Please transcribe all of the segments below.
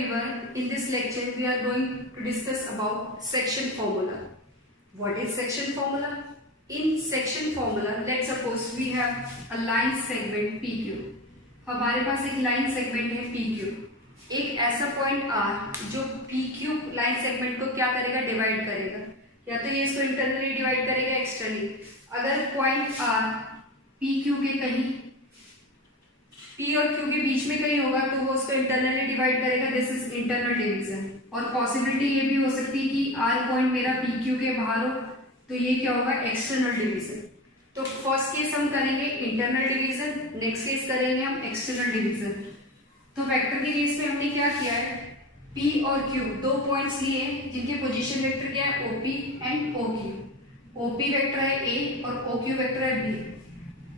everyone. In this lecture, we are going to discuss about section formula. What is section formula? In section formula, let's suppose we have a line segment PQ. हमारे पास एक line segment है PQ. एक ऐसा point R जो PQ line segment को क्या करेगा, divide करेगा. या तो ये इसको इंटरनली डिवाइड करेगा, एक्सटर्नली. अगर पॉइंट R PQ के कहीं P और Q के बीच में कहीं होगा तो वो उसको इंटरनली डिवाइड करेगा. This is internal division. और पॉसिबिलिटी ये भी हो सकती है कि R पॉइंट मेरा PQ के बाहर हो तो ये क्या होगा, एक्सटर्नल डिवीजन. तो फर्स्ट केस हम करेंगे इंटरनल डिवीजन, नेक्स्ट केस करेंगे हम एक्सटर्नल डिवीजन. तो वेक्टर के केस में हमने क्या किया है, P और Q दो पॉइंट्स लिए जिनके पोजीशन वेक्टर क्या है, OP and OQ. OP vector है A और OQ वेक्टर है B.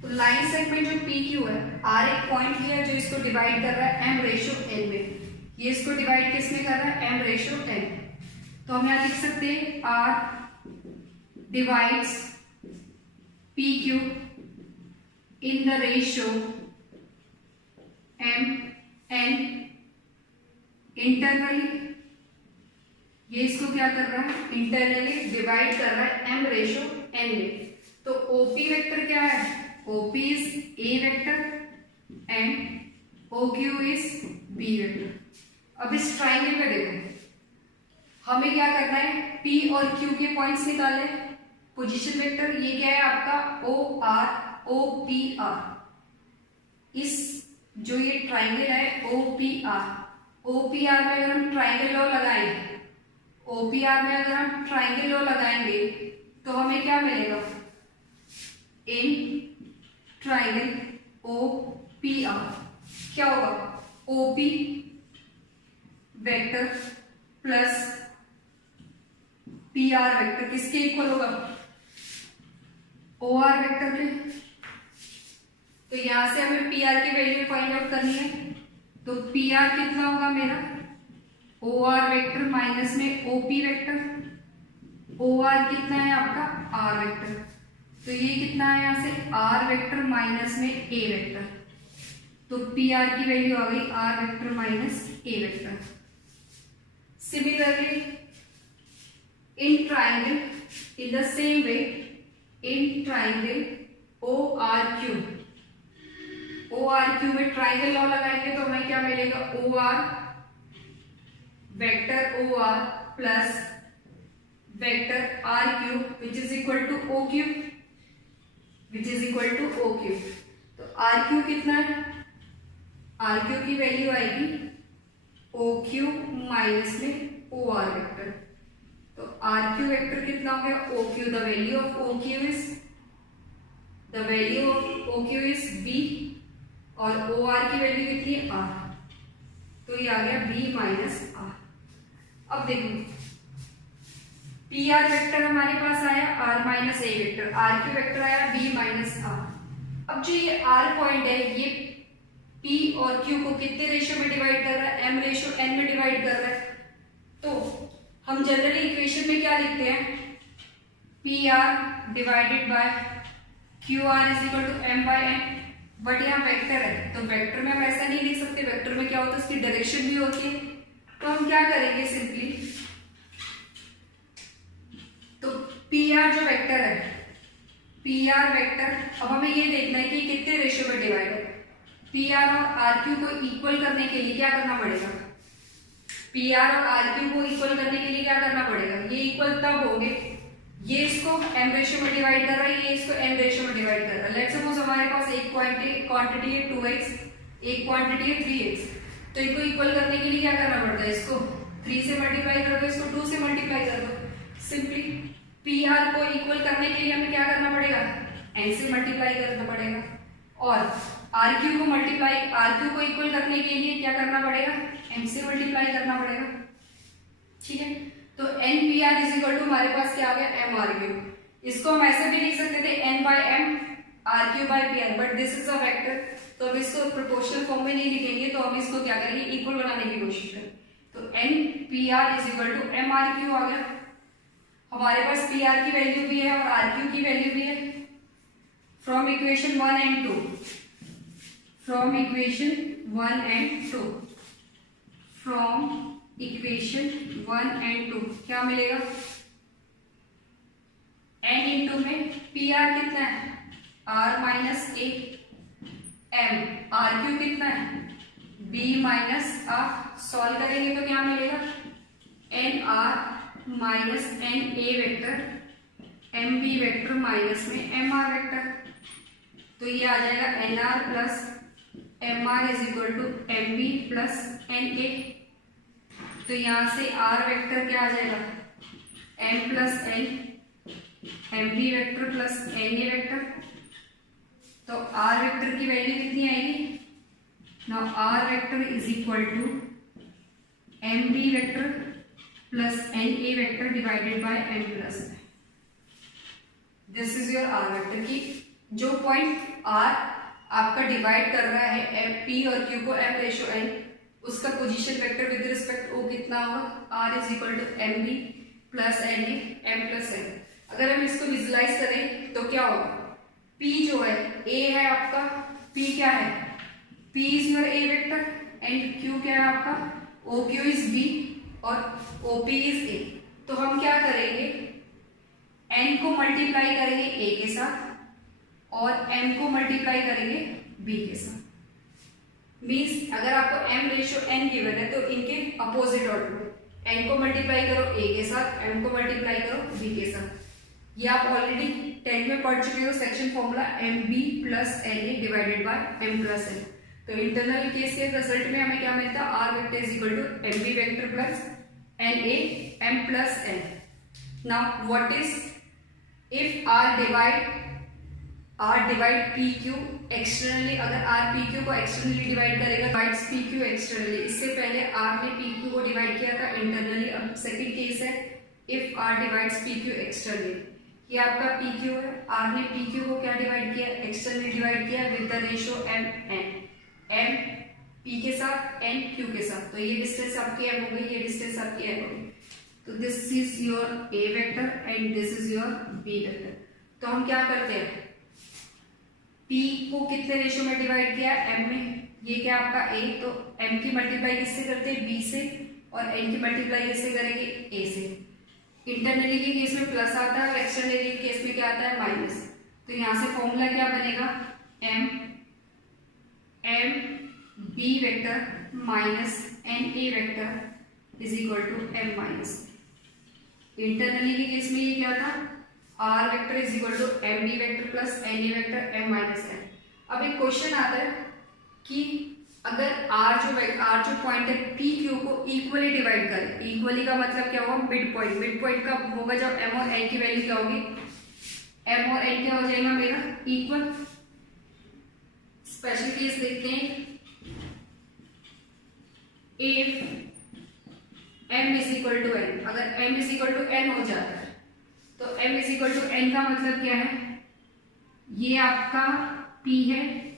तो लाइन सेगमेंट जो PQ है, R एक पॉइंट लिया है जो इसको डिवाइड कर रहा है M/N में. ये इसको डिवाइड किस में कर रहा है, M/N. तो हम यहाँ लिख सकते हैं R divides PQ in the ratio M/N. Internally ये इसको क्या कर रहा है, इंटरनली डिवाइड कर रहा है M/N में. तो OP वेक्टर क्या है, OP is A vector and OQ is B vector. अब इस ट्राइंगल में देखो, हमें क्या करना है, P और Q के पॉइंट्स निकाले. पोजीशन वेक्टर ये क्या है आपका, OR. इस जो ये ट्राइंगल है OPR में अगर हम ट्राइंगल लॉ लगाएंगे, OPR में अगर हम ट्राइंगल लॉ लगाएंगे तो हमें क्या मिलेगा, इन ट्राइंगल OPR क्या होगा, OP vector plus PR vector किसके इक्वल होगा, OR वेक्टर के. तो यहां से हमें PR की वैल्यू फाइंड आउट करनी है. तो PR कितना होगा मेरा, OR वेक्टर माइनस में OP वेक्टर. OR कितना है आपका, R वेक्टर. तो ये कितना है यहां से, R वेक्टर माइनस में A वेक्टर. तो PR की वैल्यू आ गई R vector minus A vector. Similarly in triangle, in the same way, in triangle ORQ में ट्राइंगल लॉ लगाएंगे तो हमें क्या मिलेगा, OR vector OR plus vector RQ which is equal to OQ. तो RQ कितना है, RQ की वैल्यू आएगी OQ माइनस में OR वेक्टर. तो RQ वेक्टर कितना हो गया, OQ. The value of OQ is B और OR की वैल्यू कितनी है, R. तो ये आ गया B माइनस R. अब देखो PR वेक्टर हमारे पास आया R minus A vector, RQ vector आया B माइनस R. अब जो ये R पॉइंट है ये P और Q को कितने रेशियो में डिवाइड कर रहा है, M/N में डिवाइड कर रहा है. तो हम जनरली इक्वेशन में क्या लिखते हैं, PR divided by QR is equal to M/N. But यहाँ वेक्टर है तो वेक्टर में हम ऐसा नहीं लिख सकते. वेक्टर में क्या होता है, उसकी डायरेक्शन भी होती है. तो हम क्या करेंगे, सिंपली तो PR जो वेक्टर है, PR वेक्टर, अब हमें ये देखना है कि कितने रेशियो में डिवाइड है. PR और RQ को इक्वल करने के लिए क्या करना पड़ेगा, PR और RQ को इक्वल करने के लिए क्या करना पड़ेगा, ये इक्वल तब होंगे, ये इसको M/N में डिवाइड कर रहा है, ये इसको N/N में डिवाइड कर रहा है. लेट्स सपोज हमारे पास एक क्वांटिटी है 2x, एक क्वांटिटी है 3x. तो इनको इक्वल करने के लिए क्या करना पड़ता है, इसको 3 से मल्टीप्लाई कर दो, इसको 2 से मल्टीप्लाई कर दो. सिंपली PR को इक्वल करने के लिए हमें क्या करना पड़ेगा, N से मल्टीप्लाई करना पड़ेगा. और RQ को इक्वल करने के लिए क्या करना पड़ेगा, M से मल्टीप्लाई करना पड़ेगा. ठीक है. तो NPR इज इक्वल टू हमारे पास क्या आ गया, MRQ. इसको हम ऐसे भी लिख सकते थे N/M RQ/PR, but this is a vector तो हम इसको प्रोपोर्शनल फॉर्म में नहीं लिखेंगे. तो हम इसको क्या करेंगे, इक्वल बनाने की कोशिश करें. तो NPR is equal to MRQ आ गया. हमारे पास PR की वैल्यू भी है और RQ की वैल्यू भी है. From equation 1 and 2 from equation 1 and 2 क्या मिलेगा, n इंटू में पी आर कितना है r माइनस ए, एम आर क्यू कितना है b माइनस आर, सॉल्व करेंगे तो क्या मिलेगा N R minus N A vector M B vector minus में एम आर वेक्टर, तो ये आ जाएगा N R plus M R is equal to M B plus N A. तो यहां से आर वेक्टर क्या आ जाएगा M plus N, M B vector plus N A vector, तो आर वेक्टर की वैल्यू कितनी आएगी, now R vector is equal to M B vector plus N A vector divided by N plus N. This is your R vector की जो point R आपका divide कर रहा है एम पी और क्यू को एम रेशो एन, उसका position vector with respect O कितना होगा R is equal to M B plus N A M plus N. अगर हम इसको विजुलाइज करें तो क्या होगा, P जो है A है आपका, P क्या है P is your A vector and Q क्या है आपका OQ इज B और OP इज A। तो हम क्या करेंगे N को मल्टीप्लाई करेंगे A के साथ और M को मल्टीप्लाई करेंगे B के साथ। मीन्स अगर आपको M रेशो N गिवन है तो इनके अपोजिट ऑर्डर में N को मल्टीप्लाई करो A के साथ, M को मल्टीप्लाई करो B के साथ। ये आप ऑलरेडी 10th में पढ़ चुके हो section formula M B plus N A divided by M plus N. तो इंटरनल केस के रिजल्ट में हमें क्या मिलता है R vector is equal to M B vector plus N A M plus N. Now what is if R divide P Q externally, अगर R P Q को externally divide करेगा divides P Q externally. इससे पहले are ने P Q को divide किया था internally, अब सेकंड केस है if R divides P Q externally. ये आपका पी क्यू है, आर ने पी क्यू को क्या डिवाइड किया एक्सटर्नली डिवाइड किया with the ratio M N, M P के साथ एन क्यू के साथ। तो ये डिस्टेंस आपकी एम हो गई, ये डिस्टेंस आपकी एन हो गई। तो this is your A vector and this is your B vector. तो हम क्या करते हैं पी को कितने रेशियो में डिवाइड किया एम में, ये क्या आपका ए, तो एम की मल्टीप्लाई किससे करते हैं बी से और एन की मल्टीप्लाई किससे करेंगे ए से। इंटरनली के केस में प्लस आता है और एक्सटर्नली के केस में क्या आता है माइनस। तो यहां से फॉर्मूला क्या बनेगा M M B vector minus N A vector is equal to M minus. Internally के केस में ये क्या था R vector is equal to M B vector plus N A vector M minus N. अब एक question आता है कि अगर आर जो पॉइंट है पी क्यू को इक्वली डिवाइड करे, इक्वली का मतलब क्या होगा मिड पॉइंट, मिड पॉइंट का होगा जब एम और एन की वैल्यू क्या होगी एम और एन क्या हो जाएगा मेरा इक्वल। स्पेशल केस देखते हैं if M is equal to N, अगर M is equal to N हो जाता है तो M is equal to N का मतलब क्या है ये आपका पी है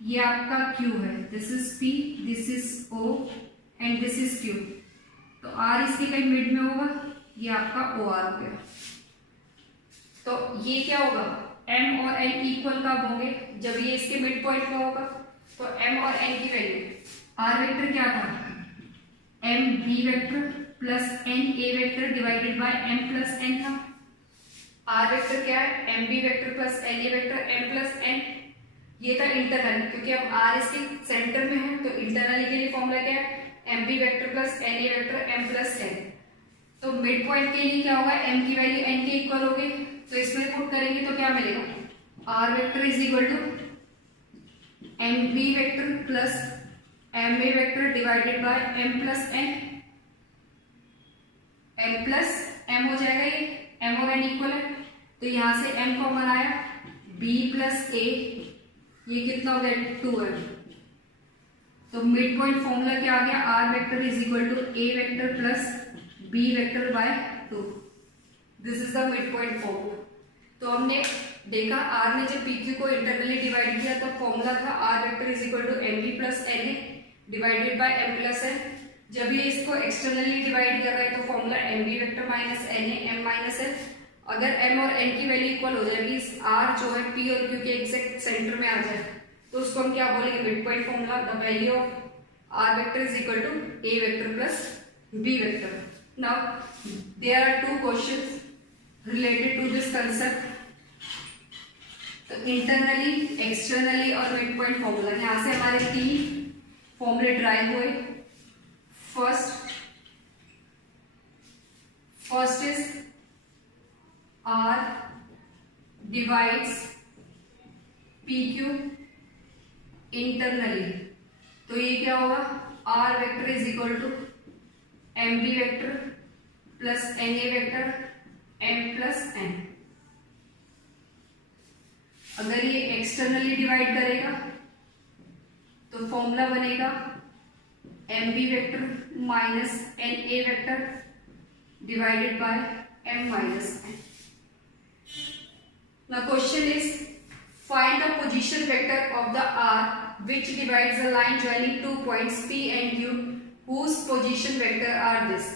ये आपका Q है, this is P this is O and this is Q। तो R इसके कहीं मिड में होगा, ये आपका OR हो गया। तो ये क्या होगा M और N इक्वल कब होंगे जब ये इसके मिड पॉइंट में होगा। तो M और N की वैल्यू R वेक्टर क्या था M B vector plus N A vector divided bye M plus N था। R वेक्टर क्या है M B vector plus N A vector M plus N। ये था इंटरनल, क्योंकि अब आर इसके सेंटर में है तो इंटरनल के लिए फॉर्मूला क्या है M B vector plus N A vector M plus N. तो मिड पॉइंट के लिए क्या होगा एम की वैल्यू एन के इक्वल होगी, तो इसमें पुट करेंगे तो क्या मिलेगा R vector is equal to M B vector plus M A vector divided by M plus N. M plus M हो जाएगा, ये एम और एन इक्वल है तो यहां से एम कॉमन आया बी प्लस ए, ये कितना हो गया 2m। तो मिड पॉइंट फॉर्मूला क्या आ गया R vector is equal to A vector plus B vector by 2। This is the mid point formula. तो हमने देखा आर ने जब पीक्यू को इंटरनली डिवाइड किया तब फॉर्मूला था R vector is equal to M B plus N A divided by M plus N. जब ये इसको एक्सटर्नली डिवाइड कर रहा है तो formula M B vector minus N A M minus N. अगर m और n की वैल्यू इक्वल हो जाएगी r जो है p और q के एग्जैक्ट सेंटर में आ जाए तो उसको हम क्या बोलेंगे mid point formula. The value of R vector is equal to A vector plus B vector. Now there are two questions related to this concept. तो इंटरनली, एक्सटर्नली और मिड पॉइंट फॉर्मूला, यहाँ से हमारे 3 फॉर्मूले ड्राइव हुए. First is R divides PQ internally. तो ये क्या होगा, R vector is equal to MB vector plus NA vector M plus N. अगर ये एक्सटर्नली डिवाइड करेगा तो फॉर्मूला बनेगा MB vector minus NA vector divided bye M minus N. Now question is find the position vector of the R which divides the line joining 2 points P and Q whose position vector are this.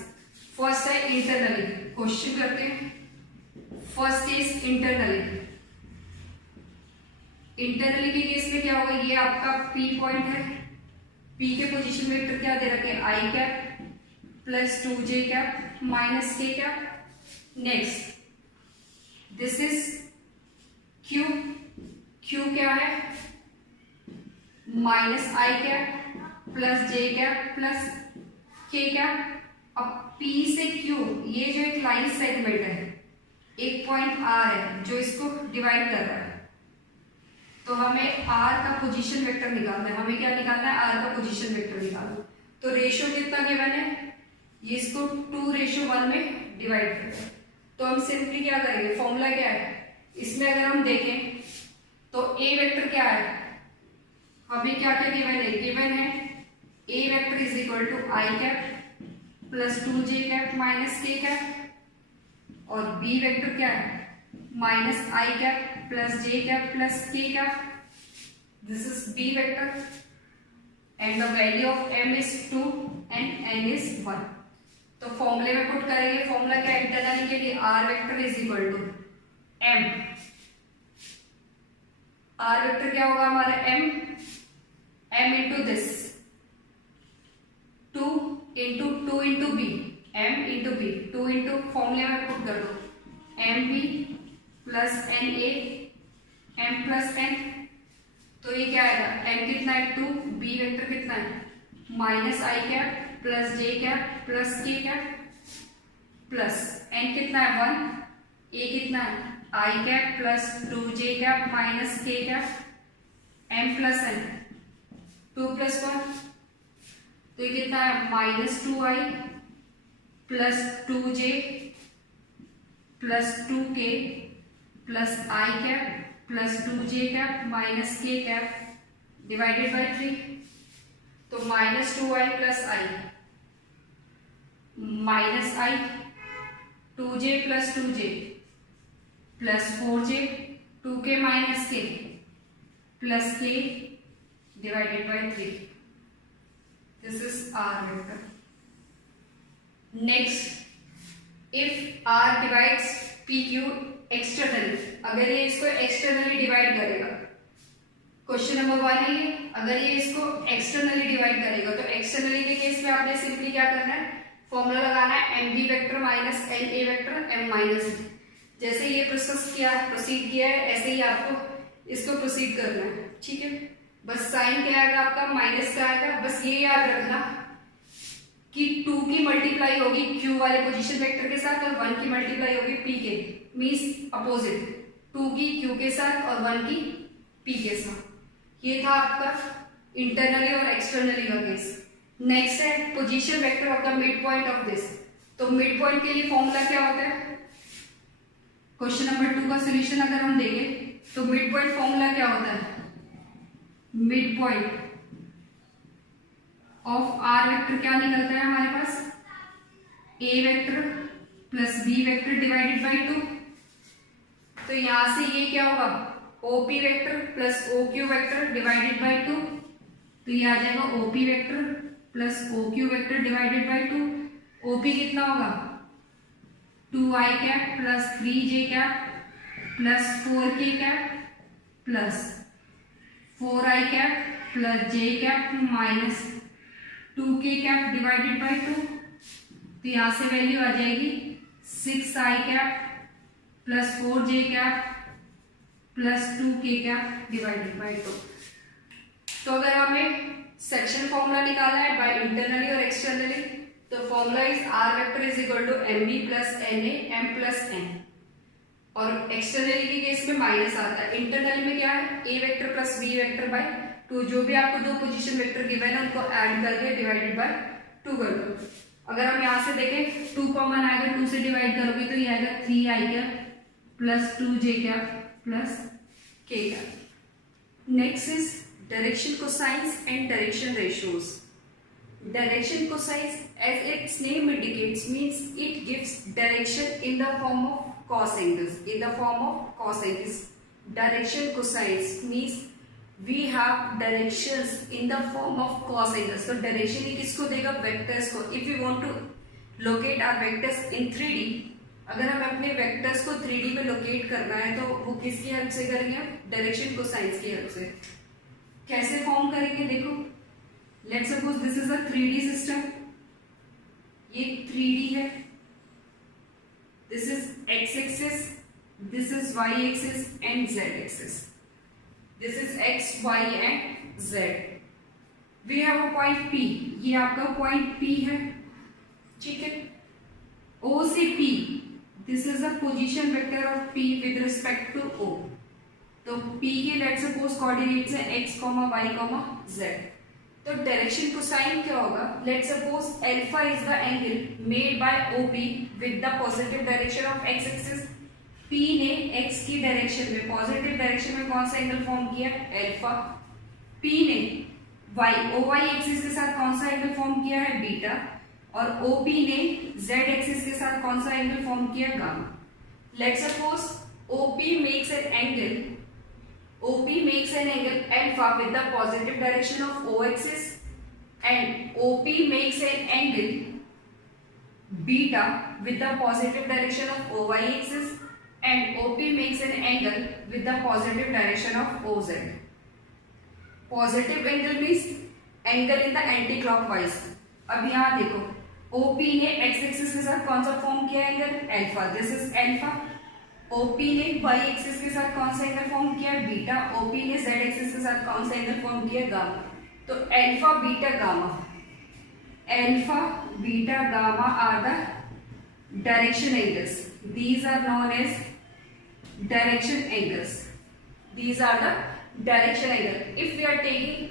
First है internally. Question करते हैं. First is internally. Internally के case में क्या होगा, ये आपका P point है. P के पोजीशन वेक्टर क्या दे रखे हैं, I cap plus 2j cap minus k cap. Next this is Q. Q क्या है, minus I cap plus j cap plus k cap. अब P से Q ये जो एक लाइन सेगमेंट है, एक पॉइंट R है जो इसको डिवाइड कर रहा है. तो हमें R का पोजीशन वेक्टर निकालना है. हमें क्या निकालना है, R का पोजीशन वेक्टर निकालना. तो रेशियो कितना गिवन है, ये इसको 2:1 में डिवाइड करते हैं. तो हम सिंपली क्या करेंगे, फॉर्मूला क्या है इसमें अगर हम देखें तो A वेक्टर क्या है, हमें क्या क्या गिवन है, गिवन है A vector is equal to I cap plus 2j cap minus k cap. और B वेक्टर क्या है, minus I cap plus j cap plus k cap. This is B vector and the value of M is 2 and N is 1. तो फॉर्मूले में put करेंगे. Formula क्या है internally के लिए, R vector is equal to M. R vector क्या होगा हमारा, M into this 2 into B, M into B, 2 into फॉर्मूले में पुट कर दो MB plus NA M plus N. तो ये क्या आएगा, M कितना है 2, B वेक्टर कितना है minus I cap plus j cap plus k cap plus N कितना है 1, A कितना है I cap plus 2j cap minus k cap M plus N 2 plus 1. तो ये कितना है minus 2i plus 2j plus 2k plus I cap plus 2j cap minus k cap divided by 3. तो minus 2i plus I minus I 2j plus 2j plus 4j 2k minus k plus k divided by 3. This is R vector. Next, if R divides PQ externally, अगर ये इसको externally divide करेगा, question number 1 है ये, अगर ये इसको externally divide करेगा तो externally के केस में आपने सिंपली क्या करना है, फॉर्मूला लगाना है MB vector minus NA vector M minus N. जैसे ये प्रोसीड किया है ऐसे ही आपको इसको प्रोसीड करना है. ठीक है, बस साइन क्या आएगा आपका, माइनस का आएगा. बस ये याद रखना कि 2 की मल्टीप्लाई होगी Q वाले पोजीशन वेक्टर के साथ और 1 की मल्टीप्लाई होगी P के, मींस अपोजिट, 2 की Q के साथ और 1 की P के साथ. ये था आपका इंटरनली और एक्सटर्नली का केस. नेक्स्ट है position vector of the mid point of this. तो मिड पॉइंट के लिए फॉर्मूला क्या होता है, क्वेश्चन नंबर 2 का सोल्यूशन अगर हम देखें तो मिड पॉइंट फॉर्मूला क्या होता है, mid point of R vector क्या निकलता है हमारे पास, A vector plus B vector divided bye 2. तो यहां से ये क्या होगा, OP vector plus OQ vector divided bye 2. तो ये आ जाएगा OP vector plus OQ vector divided bye 2. OP कितना होगा 2i cap plus 3j cap plus 4k cap plus 4i cap plus j cap minus 2k cap divided by 2, तो यहां से value आ जाएगी 6i cap plus 4j cap plus 2k cap divided by 2। तो अगर हमें सेक्शन फॉर्मूला निकाला है बाय इंटरनली और एक्सटर्नली, तो formula is R vector is equal to M B plus N A M plus N, और एक्सटर्नली के case में माइनस आता है। इंटरनली में क्या है, A vector plus B vector by 2, जो भी आपको दो पोजीशन वेक्टर गिवन है उनको ऐड करके डिवाइडेड बाय 2 कर दो। अगर हम यहां से देखें 2 कॉमन आएगा, 2 से डिवाइड करोगे तो ये आएगा 3i cap plus 2j cap plus k cap. Next is direction cosines and direction ratios. Direction cosines, as its name indicates, means it gives direction in the form of cos angles. In the form of cos angles, direction cosines means we have directions in the form of cos angles. So direction ही किसको देगा, vectors को। If we want to locate our vectors in 3D, अगर हमें अपने vectors को 3D में locate करना है तो वो किसकी हेल्प से करेंगे, डायरेक्शन कोसाइंस की हेल्प से। कैसे फॉर्म करेंगे, देखो let's suppose this is a 3D system, ये 3D है, this is x axis, this is y axis and z axis, this is x y and z। We have a point P, ये आपका point P है, ठीक है। O से P, this is a position vector of P with respect to O। तो P के let's suppose coordinates है x, y, z। तो डायरेक्शन कोसाइन क्या होगा, let's suppose alpha is the angle made by OP with the positive direction of x axis. P ने x की direction में, positive direction में कौन सा एंगल फॉर्म किया, अल्फा। P ने OY एक्सिस के साथ कौन सा एंगल फॉर्म किया है, बीटा, और OP ने z एक्सिस के साथ कौन सा एंगल फॉर्म किया, gamma. Let's suppose OP makes an angle alpha with the positive direction of O axis and OP makes an angle beta with the positive direction of OY axis and OP makes an angle with the positive direction of OZ. Positive angle means angle in the anti-clockwise. अब यहाँ देखो OP ने x axis के साथ कौन सा form किया angle, alpha, this is alpha. OP ने y एक्सिस के साथ कौन सा एंगल फॉर्म किया, बीटा। OP ने z एक्सिस के साथ कौन सा एंगल फॉर्म किया, गामा। तो alpha beta gamma are the direction angles, these are known as direction angles, these are the direction angle. If we are taking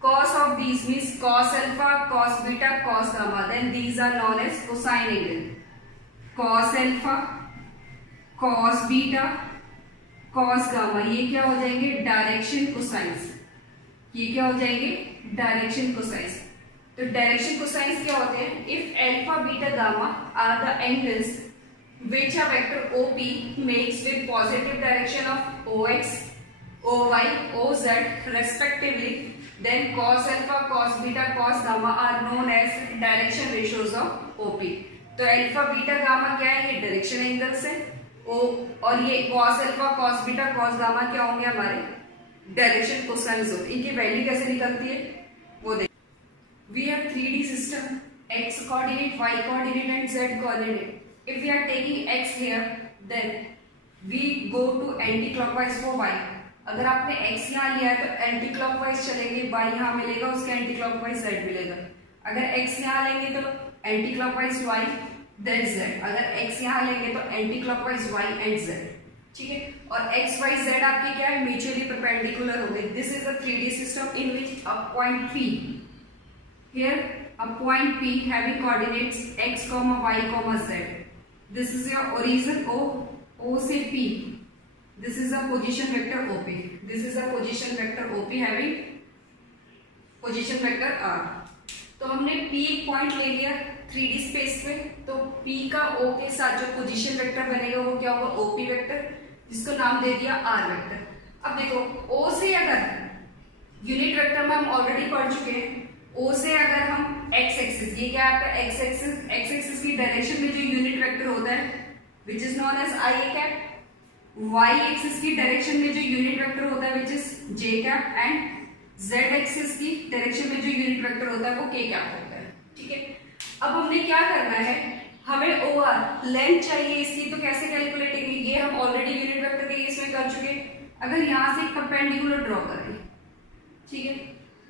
cos of these means cos alpha, cos beta, cos gamma, then these are known as cosine angle। cos alpha, cos beta, cos gamma, ये क्या हो जाएंगे, direction cosines. ये क्या हो जाएंगे, direction cosines. तो direction cosines क्या होते हैं, if alpha beta gamma are the angles which a vector OP makes with positive direction of OX, OY, OZ respectively, then cos alpha, cos beta, cos gamma are known as direction ratios of OP। तो alpha beta gamma क्या है, ये direction angles है, और ये cos alpha, cos beta, cos gamma क्या होंगे, हमारे डायरेक्शन कोसाइंस होंगे। इनकी वैल्यू कैसे निकलती है वो देखिए। We have 3D system, x coordinate, y coordinate and z coordinate. If we are taking x here, then we go to anti clockwise for y। अगर आपने x यहाँ लिया है तो एंटी क्लॉकवाइज चलेंगे, y यहाँ मिलेगा, उसके एंटी क्लॉकवाइज z मिलेगा। अगर x यहाँ लेंगे तो anti clockwise y, then z। अगर x यहाँ लेंगे तो anti clockwise y and z, ठीक है। और x y z आपके क्या है, म्यूचुअली परपेंडिकुलर होंगे। This is a 3D system in which a point P, here a point P having coordinates x, y, z। This is your origin O से P, this is a position vector OP, this is a position vector OP having position vector R। तो हमने P एक point ले लिया 3D space में, तो P का O के साथ जो पोजीशन वेक्टर बनेगा वो क्या होगा, OP वेक्टर, जिसको नाम दे दिया R वेक्टर। अब देखो O से अगर यूनिट वेक्टर में हम ऑलरेडी पढ़ चुके हैं, O से अगर हम x एक्सिस, ये क्या आपका x एक्सिस की डायरेक्शन में जो यूनिट वेक्टर होता है which is known as i cap, y axis की डायरेक्शन में जो यूनिट वेक्टर होता है which is j cap, and z axis की डायरेक्शन में जो यूनिट वेक्टर होता है वो के कैप होता है। ठीक है, अब हमने क्या करना है, हमें ओआर लेंथ चाहिए इसकी, तो कैसे कैलकुलेट करेंगे, ये हम ऑलरेडी यूनिट वेक्टर के केस में कर चुके। अगर यहां से एक परपेंडिकुलर ड्रॉ करें, ठीक है,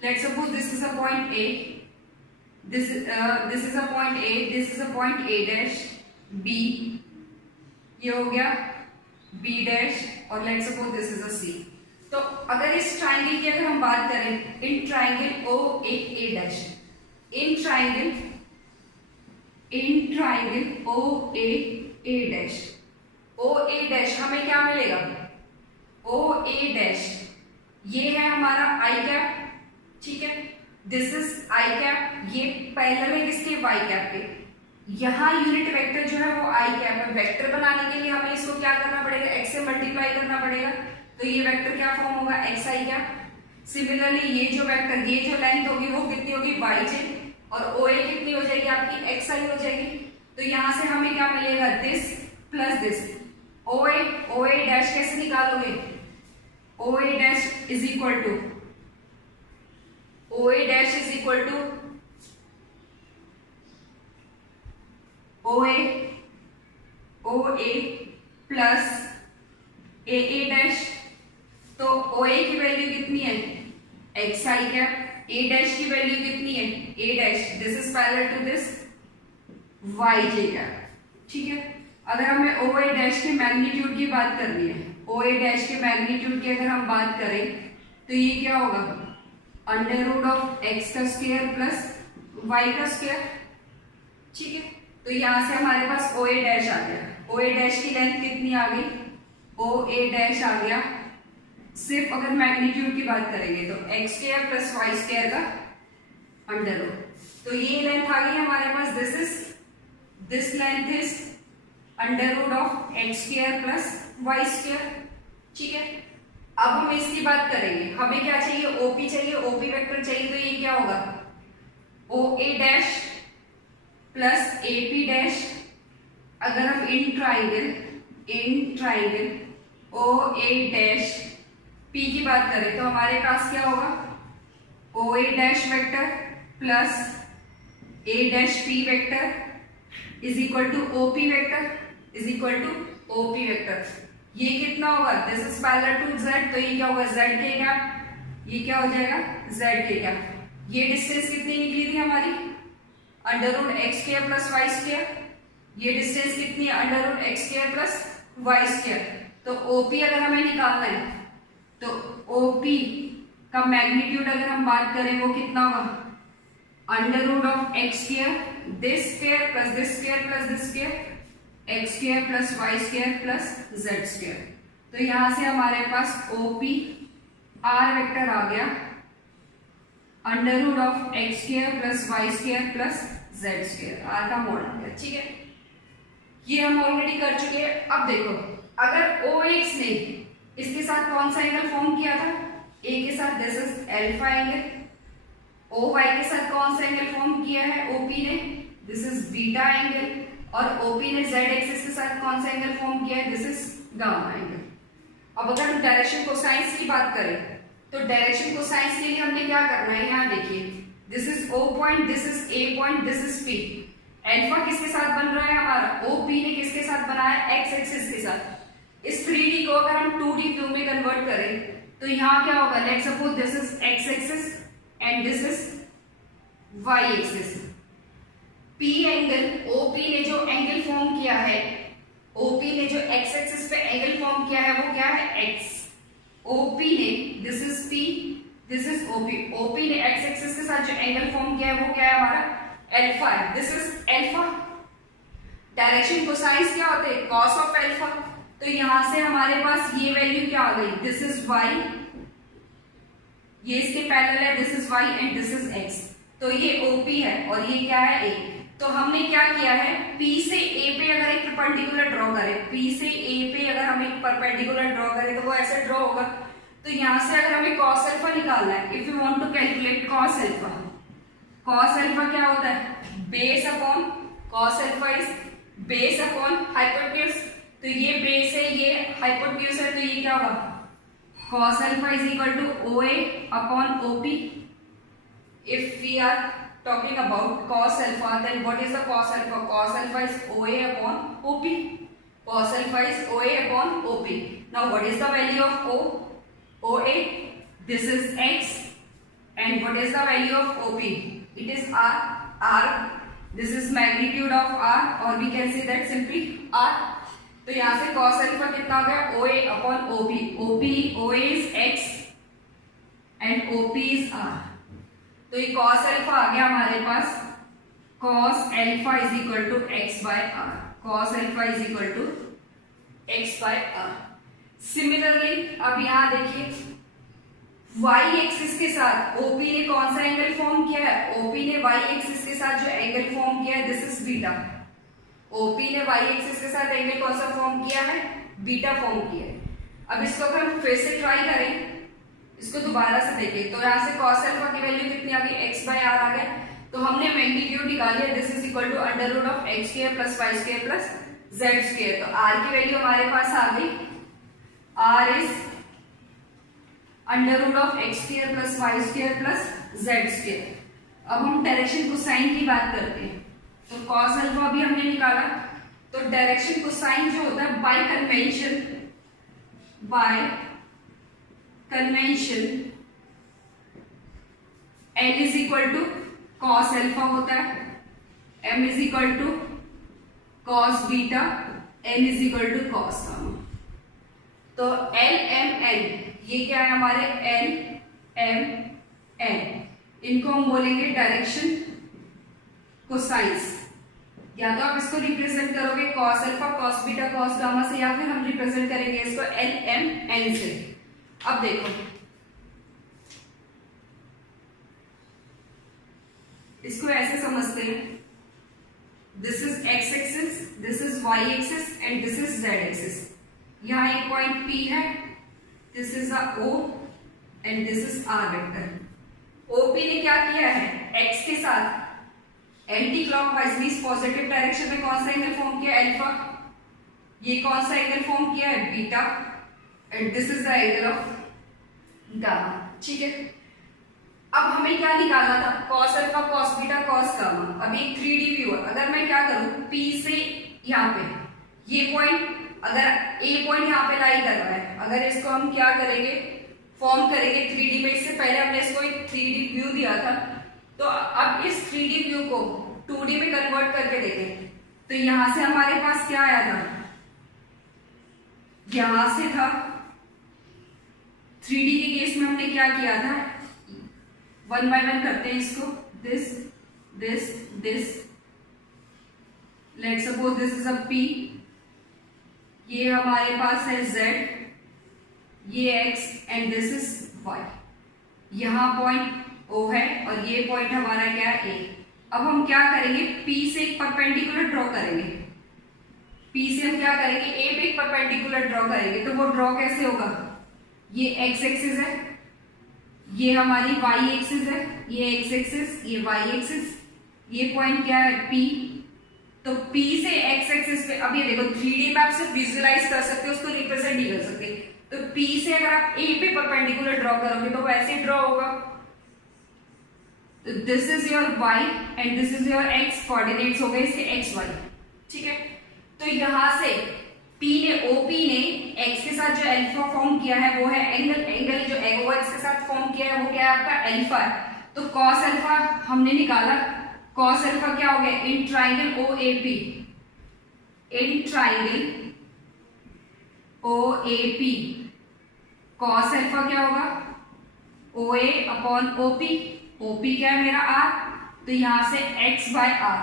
let's suppose this is a point A, this is a point A, this is a point A dash, B, ये हो गया B dash, और let's suppose this is a C। तो अगर इस ट्राइंगल की अगर हम बात करें, in triangle O A dash, in triangle O A dash, O A dash हमें क्या मिलेगा, O A डैश ये है हमारा आई कैप। ठीक है, दिस इज आई कैप, ये पैरेलल है किसके, वाई कैप के। यहाँ यूनिट वेक्टर जो है वो आई कैप है। वेक्टर बनाने के लिए हमें इसको क्या करना पड़ेगा, एक्स से मल्टीप्लाई करना पड़ेगा, तो ये वेक्टर क्या फॉर्म होगा, एक्स आई कैप। सिमिलरली ये जो वेक्टर, ये जो लेंथ होगी वो कितनी होगी, वाई जे, और ओ ए कितनी हो जाएगी आपकी, एक्स आई हो जाएगी। तो यहाँ से हमें क्या मिलेगा, this plus this, O A dash कैसे निकालोगे, O A dash is equal to OA dash is equal to OA plus AA dash। तो OA की वैल्यू कितनी है, x i cap, A dash की वैल्यू कितनी है, A dash, this is parallel to this y j cap. ठीक है, अगर हमें OA dash के मैग्नीट्यूड की बात करनी है, OA dash के मैग्नीट्यूड की अगर हम बात करें तो ये क्या होगा, अंडर रूट ऑफ एक्स का स्क्वायर प्लस वाई का स्क्वायर। ठीक है, तो यहां से हमारे पास ओ ए डैश आ गया। ओ ए डैश की लेंथ कितनी आ गई, ओ ए डैश आ गया, सिर्फ अगर मैग्नीट्यूड की बात करेंगे तो X square plus Y square का अंडर रूट। तो ये लेंथ आ गई हमारे पास, this length is under root of x square plus Y square. ठीक है, अब हम इसकी बात करेंगे, हमें क्या चाहिए, ओपी चाहिए, ओपी वेक्टर चाहिए, तो ये क्या होगा, O A dash plus A P dash. अगर हम इन triangle O A dash P की बात करें तो हमारे पास क्या होगा, O A dash vector plus A dash P vector is equal to O P vector is equal to O P vector. ये कितना होगा, this is parallel to Z, तो ये क्या होगा, जेड के कैप, ये क्या हो जाएगा, जेड के कैप। ये डिस्टेंस कितनी निकली थी हमारी, under root x square plus Y square. ये डिस्टेंस कितनी है, under root x square plus Y square. तो ओपी अगर हमें निकालना है तो ओपी का मैग्नीट्यूड अगर हम बात करें वो कितना होगा, under root of x square, this square plus this square plus this square, x square plus Y square plus Z square. तो यहां से हमारे पास ओपी आर वेक्टर आ गया, under root of x square plus Y square plus Z square, r का mod आ गया। ठीक है, ये हम ऑलरेडी कर चुके हैं। अब देखो, अगर ओ एक्स ने इसके साथ कौन सा एंगल फॉर्म किया था, ए के साथ, this is alpha angle. O Y के साथ कौन सा एंगल फॉर्म किया है ओपी ने, दिस इज बीटा एंगल। और ओपी ने जेड एक्सिस के साथ कौन सा एंगल फॉर्म किया है, दिस इज गामा एंगल। अब अगर हम डायरेक्शन कोसाइंस की बात करें तो डायरेक्शन कोसाइंस के लिए हमने क्या करना है, यहाँ देखिए, this is O point, this is A point, this is P. Alpha किसके साथ बन रहा है हमारा, ओपी ने किसके साथ बनाया, एक्स एक्सिस के साथ। इस 3D को अगर हम 2D व्यू में कन्वर्ट करें तो यहाँ क्या होगा, let's suppose this is x axis and this is y axis. P angle, OP ने जो एंगल फॉर्म किया है, ओपी ने जो एक्स एक्सिस पे एंगल फॉर्म किया है वो क्या है, एक्स। ओपी ने, this is P, this is OP, OP ने एक्स एक्सिस के साथ जो एंगल फॉर्म किया है वो क्या है हमारा, एल्फा है, this is alpha. Direction cosines क्या होते हैं, कॉस ऑफ एल्फा। तो यहां से हमारे पास ये वैल्यू क्या आ गई, दिस इज वाई, ये इसके पैरेलल है, this is y and this is x. तो ये ओपी है और ये क्या है, ए। तो हमने क्या किया है, P से A पे अगर एक परपेंडिकुलर ड्रॉ करें, P से A पे अगर हम एक परपेंडिकुलर ड्रॉ करें तो वो ऐसे ड्रॉ होगा। तो यहां से अगर हमें cos अल्फा निकालना है, if you want to calculate cos alpha क्या होता है, base upon, cos alpha is base upon hypotenuse. तो ये बेस है, ये हाइपोटेन्यूज है, तो ये क्या होगा, cos alpha is equal to OA upon OP. If we are talking about cos alpha, then what is the cos alpha? Cos alpha is OA upon OP. Cos alpha is OA upon OP. Now what is the value of O? OA, this is X, and what is the value of OP? It is R. R, this is magnitude of R, or we can say that simply R. तो यहाँ से cos alpha कितना हो गया? OA upon OP. OA is X and OP is R. तो ये cos alpha आ गया हमारे पास. Cos alpha is equal to X by R. Cos alpha is equal to X by R. Similarly, अब यहाँ देखिए y एक्सिस के साथ OP ने कौन सा एंगल फॉर्म किया है? OP ने y एक्सिस के साथ जो एंगल फॉर्म किया है, दिस इज बीटा. OP ने y एक्सिस के साथ एंगल कौन सा फॉर्म किया है? बीटा फॉर्म किया है. अब इसको अगर हम फिर से ट्राई करें, इसको दोबारा से देखें, तो यहाँ से cos अल्फा की वैल्यू कितनी आ गई? x बाय r आ गया. तो हमने मैग्नीट्यूड निकाली है, this is equal to under root of x square plus y square plus z square. तो r की वैल्यू हमारे पास आ गई, r is under root of x square plus y square plus z square. अब हम डायरेक्शन कोसाइन की बात करते हैं. तो cos अल्फा भी हमने निकाला. तो डायरेक्शन कोसाइन जो होता है by convention L is equal to cos alpha होता है, M is equal to cos beta, N is equal to cos gamma. तो L M N, ये क्या है हमारे? L M N. इनको हम बोलेंगे डायरेक्शन कोसाइंस. या तो आप इसको रिप्रेजेंट करोगे cos alpha, cos beta, cos gamma से, या फिर हम रिप्रेजेंट करेंगे इसको L M N से. अब देखो, इसको ऐसे समझते हैं, this is x axis, this is y axis and this is z axis. यहाँ एक पॉइंट P है, this is a O and this is R vector. OP ने क्या किया है? x के साथ anti clockwise means positive direction में कौन सा एंगल फॉर्म किया? अल्फा. ये कौन सा एंगल फॉर्म किया है? Beta. And this is the angle of gamma. ठीक है. अब हमें क्या निकालना था? cos alpha, cos beta, cos gamma. अब एक 3D व्यू है. अगर मैं क्या करूं, P से यहाँ पे ये पॉइंट, अगर A पॉइंट यहाँ पे लाई कर रहा है, अगर इसको हम क्या करेंगे, फॉर्म करेंगे 3D में. इससे पहले हमने इसको एक 3D व्यू दिया था. तो अब इस 3D व्यू को 2D में कन्वर्ट करके देखें. तो यहां से हमारे पास क्या आया था? यहां से था 3D के केस में हमने क्या किया था? 1 बाय 1 करते हैं इसको. This this this, let's suppose this is a P, ये हमारे पास है Z, ये X and this is Y. यहां पॉइंट O है और ये पॉइंट हमारा क्या है? A. अब हम क्या करेंगे? P से एक परपेंडिकुलर ड्रॉ करेंगे. P से हम क्या करेंगे? A पे एक परपेंडिकुलर ड्रॉ करेंगे. तो वो ड्रॉ कैसे होगा? ये x एक्सिस है, ये हमारी y एक्सिस है, ये x एक्सिस, ये y एक्सिस, ये पॉइंट क्या है? P. तो P से x एक्सिस पे, अब ये देखो 3D में आप सिर्फ विजुअलाइज कर सकते हो, उसको रिप्रेजेंट नहीं कर सकते. तो P से अगर आप A पे परपेंडिकुलर ड्रॉ करोगे तो वैसे ड्रॉ होगा. तो this is your y and this is your x. Coordinates हो गए इसके x y. ठीक है. तो यहां से OP ने x के साथ जो अल्फा फॉर्म किया है वो है एंगल जो x के साथ फॉर्म किया है वो क्या है आपका? अल्फा है. तो cos अल्फा हमने निकाला. cos अल्फा क्या हो गया? In triangle OAP, in triangle OAP cos alpha क्या होगा? OA upon OP. OP क्या है मेरा? R. तो यहां से x बाय R.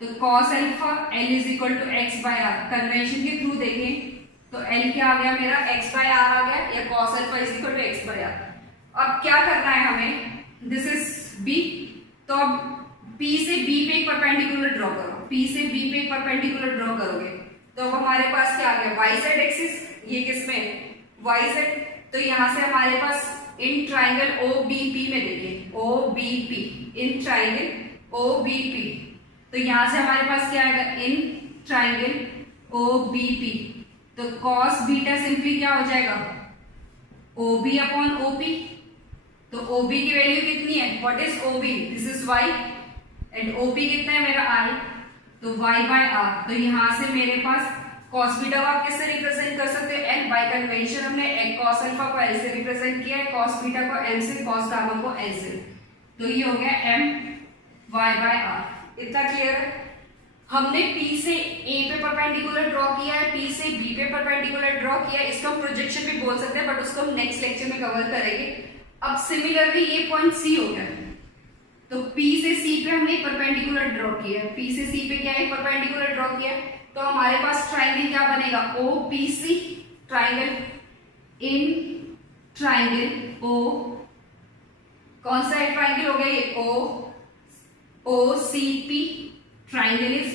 तो cos alpha L is equal to x by R. Convention के थ्रू देखें तो L क्या आ गया मेरा? x बाय R आ गया, या cos alpha is equal to x by R. अब क्या करना है हमें? This is B. तो अब P से B पे एक परपेंडिकुलर ड्रॉ करो. P से B पे एक परपेंडिकुलर ड्रॉ करोगे तो अब हमारे पास क्या आ गया? YZ axis. ये किसमें? YZ. तो यहां से हमारे पास इन ट्राइंगल OBP में देखिए, OBP, इन ट्राइंगल OBP. तो यहां से हमारे पास क्या आएगा? In triangle OBP. तो cos बीटा सिंपली क्या हो जाएगा? OB अपॉन OP, तो OB की वैल्यू कितनी है, what is OB, this is y and OP कितना है मेरा I, तो y बाय r। तो यहां से मेरे पास cos बीटा को आप किससे रिप्रेजेंट कर सकते हो, L बाय कन्वेंशन हमने cos अल्फा को L से रिप्रेजेंट किया है, cos बीटा को M से, cos गामा को L से, तो ये हो गया m y बाय r। इतना क्लियर है। हमने P से A पे परपेंडिकुलर ड्रॉ किया है, P से B पे परपेंडिकुलर ड्रॉ किया है, इसको हम प्रोजेक्शन भी बोल सकते हैं बट उसको हम नेक्स्ट लेक्चर में कवर करेंगे। अब सिमिलरली ये पॉइंट C हो गया, तो P से C पे हमने परपेंडिकुलर ड्रॉ किया है, P से C पे क्या है परपेंडिकुलर ड्रॉ किया है, तो हमारे पास ट्राइंगल क्या बनेगा, OPC, triangle in triangle O, कौन सा है ट्राइंगल हो गया ये OCP, ट्राइंगल इज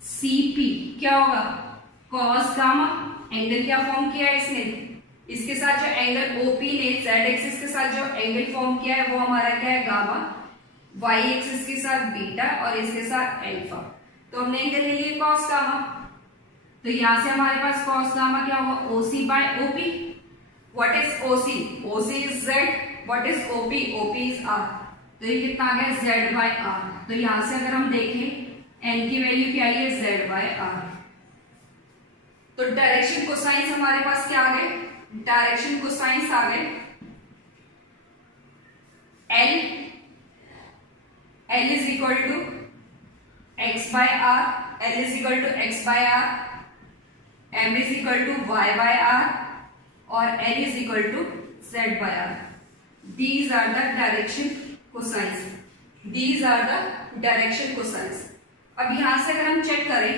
OCP, क्या होगा cos गामा, एंगल क्या फॉर्म किया है इसने, इसके साथ जो एंगल OP ने z एक्सिस के साथ जो एंगल फॉर्म किया है वो हमारा क्या है गामा, y एक्सिस के साथ बीटा और इसके साथ अल्फा, तो हमने एंगल ले लिया cos गामा, तो यहां से हमारे पास cos गामा क्या होगा OC by OP, what is OC, OC is z, what is OP, OP is r, तो ये कितना आ गया z बाय r। तो यहां से अगर हम देखें n की वैल्यू क्या आई है z बाय r, तो डायरेक्शन कोसाइंस हमारे पास क्या आ गए, डायरेक्शन कोसाइंस आ गए L is equal to x by r, L is equal to x by r, M is equal to y by r और N is equal to z by r। These are the direction cosines, these are the direction cosines। अब यहां से अगर हम check करें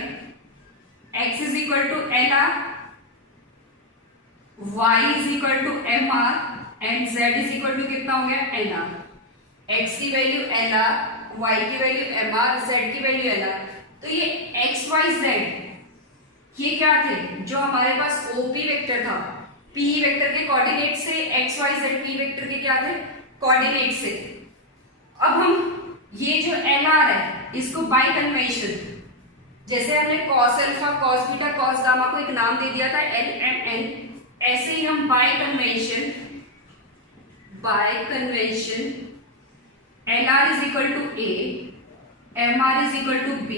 x is equal to LR, y is equal to MR and z is equal to कितना हो गया LR, x की वैल्यू LR, y की वैल्यू MR, z की वैल्यू LR, तो ये x y z ये क्या थे, जो हमारे पास OP वेक्टर था, P वेक्टर के कोऑर्डिनेट से x y z P vector के क्या थे कोऑर्डिनेट से। अब हम ये जो LR है इसको बाय कन्वेंशन, जैसे हमने cos alpha, cos beta, cos gamma को एक नाम दे दिया था LMN, ऐसे ही हम by convention LR is equal to A, MR is equal to B,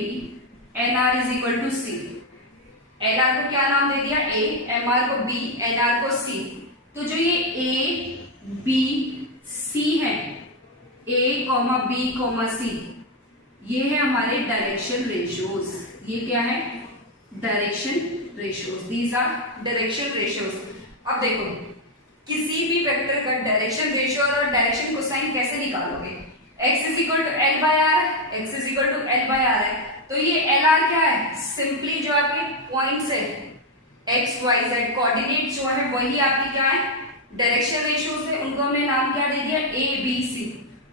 NR is equal to C। LR को क्या नाम दे दिया A, MR को B, NR को C। तो जो ये A, B, C है, A, B, C, ये है हमारे डायरेक्शन रेशियोज। ये क्या है direction ratios, these are direction ratios. अब देखो किसी भी वेक्टर का डायरेक्शन रेशियो और डायरेक्शन कोसाइन कैसे निकालोगे, x is equal to L by R, x is equal to L by R है, तो ये LR क्या है, सिंपली जो आपके पॉइंट्स है x y z कोऑर्डिनेट जो है वही आपकी क्या है डायरेक्शन रेशियोज है, उनको हमने नाम क्या दे दिया A B C,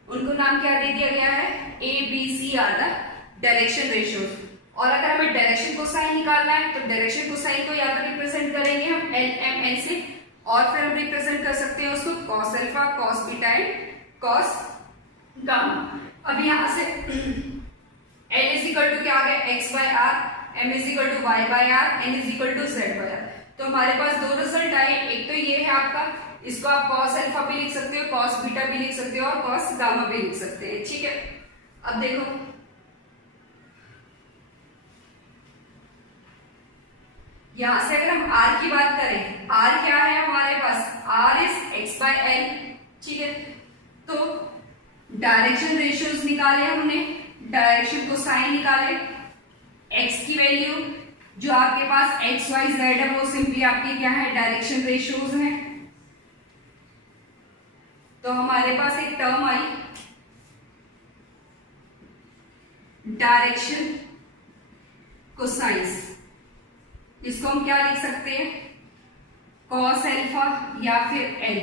उनको नाम क्या दे दिया गया है A B C are the direction ratios. और अगर हमें डायरेक्शन कोसाइन निकालना है तो डायरेक्शन कोसाइन को या तो रिप्रेजेंट करेंगे हम LMN से, और फिर हम रिप्रेजेंट कर सकते हैं उसको cos alpha, cos beta and cos gamma. अब यहां से L इज इक्वल टू क्या आ गया x by r, M is equal to y by r, N is equal to z by r। तो हमारे पास दो रिजल्ट आए, एक तो ये है आपका, इसको आप cos अल्फा भी लिख सकते हो, cos बीटा भी लिख सकते हो और cos गामा भी लिख सकते हैं, ठीक है। अब देखो यहां से अगर हम r की बात करें, r क्या है हमारे पास, r is x by l, ठीक है। तो डायरेक्शन रेशियोज निकाले हमने, डायरेक्शन कोसाइन निकाले, x की वैल्यू जो आपके पास x y z है वो सिंपली आपकी क्या है डायरेक्शन रेशियोज है। तो हमारे पास एक टर्म आई डायरेक्शन कोसाइंस, इसको हम क्या लिख सकते हैं cos अल्फा या फिर L,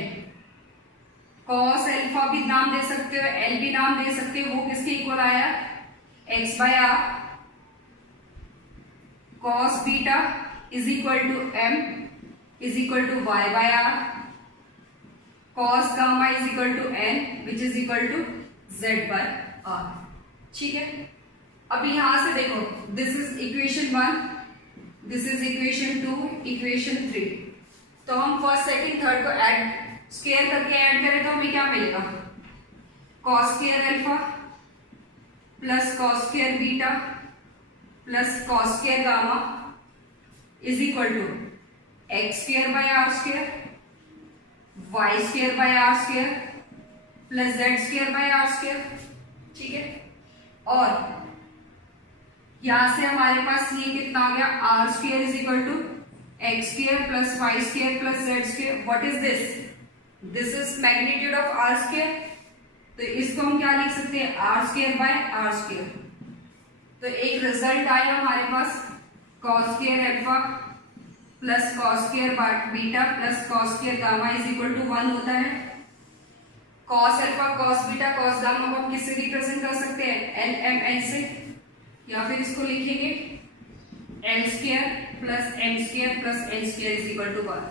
cos अल्फा भी नाम दे सकते हो, L भी नाम दे सकते हो, वो किसके इक्वल आया x by r, cos beta is equal to M is equal to y by r, cos gamma is equal to N which is equal to z by r, ठीक है। अब यहां से देखो this is equation 1, this is equation 2, equation 3। तो हम first second third को add square करके ऐड करें तो हमें क्या मिलेगा, cos square alpha plus cos square beta plus cos square gamma is equal to x square by are square, y square by are square plus Z square by are square. ठीक है, और यहां से हमारे पास ये कितना आ गया, R square is equal to x square plus Y square plus Z square. What is this, this is magnitude of R square, तो इसको हम क्या लिख सकते हैं, R square by are square. तो एक रिजल्ट आया हमारे पास, cos square alpha plus cos square beta plus cos square gamma is equal to 1 होता है। Cos alpha cos beta cos gamma को हम किससे रिप्रेजेंट कर सकते हैं, एल एम एन से, या फिर इसको लिखेंगे L square plus M square plus N square is equal to 1।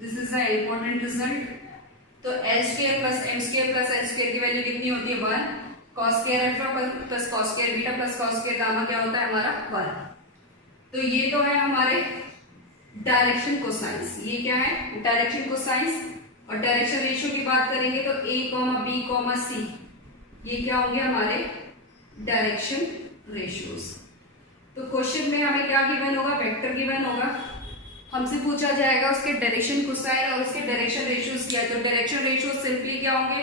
This is the important result. तो L square plus M square plus N square की वैल्यू कितनी होती है, 1। Cos square alpha plus cos square beta plus cos square gamma क्या होता है हमारा, 1। तो ये तो है हमारे डायरेक्शन कोसाइंस। ये क्या है, डायरेक्शन कोसाइंस। और डायरेक्शन रेशियो की बात करेंगे तो a, b, c ये क्या होंगे हमारे डायरेक्शन रेशियोज। तो क्वेश्चन में हमें क्या गिवन होगा, वेक्टर गिवन होगा, हमसे पूछा जाएगा उसके डायरेक्शन कोसाइन और उसके डायरेक्शन रेशियोज क्या है। तो डायरेक्शन रेशियोज सिंपली क्या होंगे,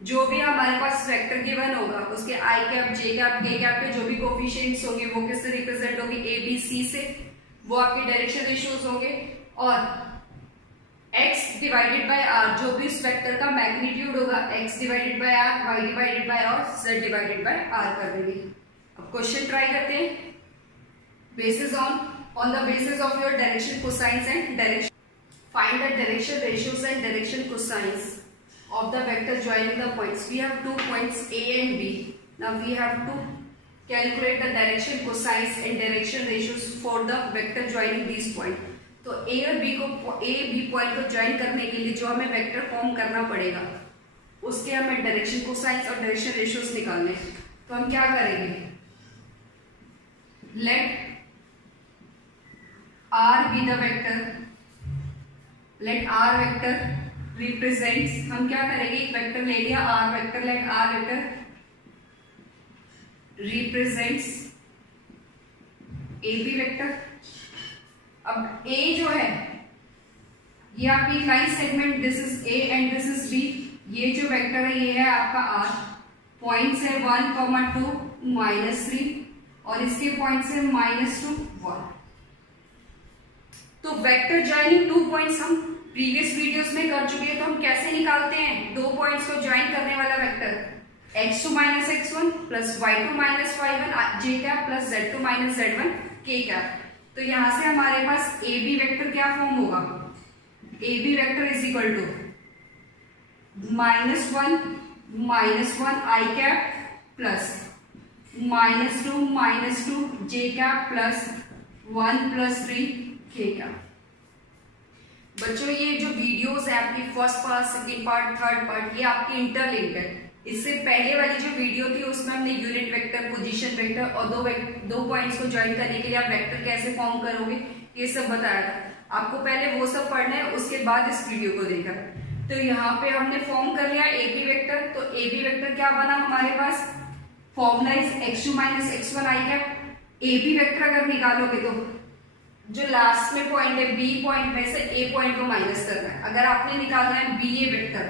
जो भी हमारे पास वेक्टर गिवन होगा उसके आई कैप जे कैप के कैप के जो भी कोफिशिएंट्स होंगे वो किससे रिप्रेजेंट होंगे, ए बी सी से, वो आपके डायरेक्शन रेशियोज होंगे। और x डिवाइडेड बाय r, जो भी उस वेक्टर का मैग्नीट्यूड होगा, x divided by r, y divided by r, z divided by r कर देंगे। अब क्वेश्चन ट्राई करते हैं। Basis on the basis of your direction cosines and direction, find the direction ratios and direction cosines of the vector joining the points. We have 2 points A and B. Now we have to calculate the direction cosines and direction ratios for the vector joining these points. तो A और B को, A B point को join करने के लिए जो हमें vector form करना पड़ेगा उसके हमें डायरेक्शन कोसाइंस और डायरेक्शन रेशियोज निकालने। तो हम क्या करेंगे, late R be the vector, let R vector represents, हम क्या करेंगे, एक वेक्टर ले लिया R vector, let R vector represents AB vector. अब A जो है ये आपकी line segment, this is A and this is B। ये जो वेक्टर है ये है आपका R, पॉइंट्स है 1, 2, -3 और इसके पॉइंट्स है -2, 1। तो वेक्टर ज्वाइनिंग 2 पॉइंट्स हम प्रीवियस वीडियोस में कर चुके हैं। तो हम कैसे निकालते हैं 2 पॉइंट्स को ज्वाइन करने वाला vector, x2 - x1 plus y2 - y1 j cap plus z2 - z1 k cap. तो यहां से हमारे पास ए बी वेक्टर क्या फॉर्म होगा, A B vector is equal to -1 i cap plus -2 j cap plus 1 + 3 k cap. बच्चों ये जो वीडियोस है आपकी first part, second part, third part, ये आपकी इंटरलिंक्ड है। इससे पहले वाली जो वीडियो थी उसमें हमने यूनिट वेक्टर, पोजीशन वेक्टर और दो पॉइंट्स को ज्वाइन करने के लिए आप वेक्टर कैसे फॉर्म करोगे ये सब बताया था। आपको पहले वो सब पढ़ना है, उसके बाद इस वीडियो को देखा। तो यहाँ पे हमने फॉर्म कर लिया ए बी वेक्टर। तो ए बी वेक्टर क्या बना हमारे पास, formula is x2 - x1 I cap. A B vector अगर निकालोगे तो जो लास्ट में पॉइंट है बी पॉइंट में से ए पॉइंट को माइनस करना है। अगर आपने निकालना है बी ए वेक्टर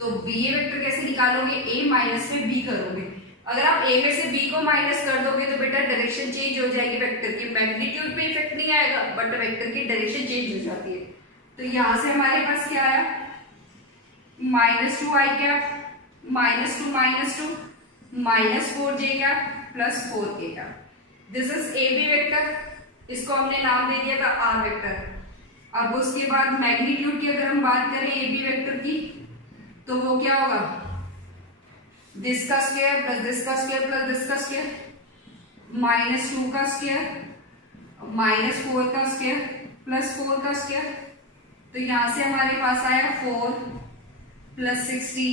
तो बी ए वेक्टर कैसे निकालोगे, ए माइनस में बी करोगे। अगर आप ए में से बी को माइनस कर दोगे तो बेटा डायरेक्शन चेंज हो जाएगी, वेक्टर की मैग्नीट्यूड पे इफेक्ट नहीं आएगा बट वेक्टर की डायरेक्शन चेंज हो जाती है। तो यहां से हमारे पास क्या आया, -2 i cap -2 -4 j cap plus 4 k cap. This is A B vector, इसको हमने नाम दे दिया था आर वेक्टर। अब उसके बाद मैग्नीट्यूड की अगर हम बात करें ए बी वेक्टर की तो वो क्या होगा, दिस का स्क्वायर प्लस दिस का स्क्वायर प्लस दिस का स्क्वायर, -2 का स्क्वायर -4 का स्क्वायर प्लस 4 का स्क्वायर। तो यहां से हमारे पास आया 4 + 16